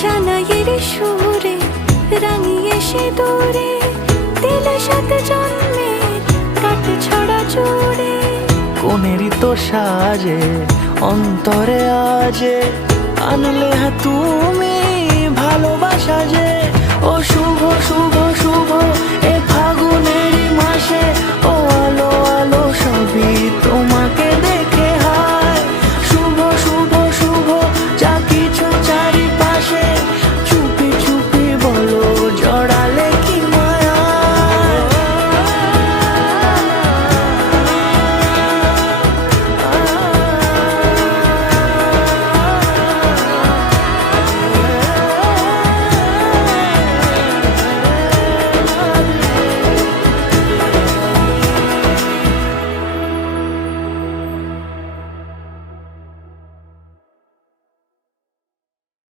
সানাইয়ের সুরে রাঙিয়ে সে দূরে দিলে সাথে জন্মের কাট ছড়া জুড়ে। কোনেরই তো সাজে অন্তরে আজে আনলে হ্যাঁ তুই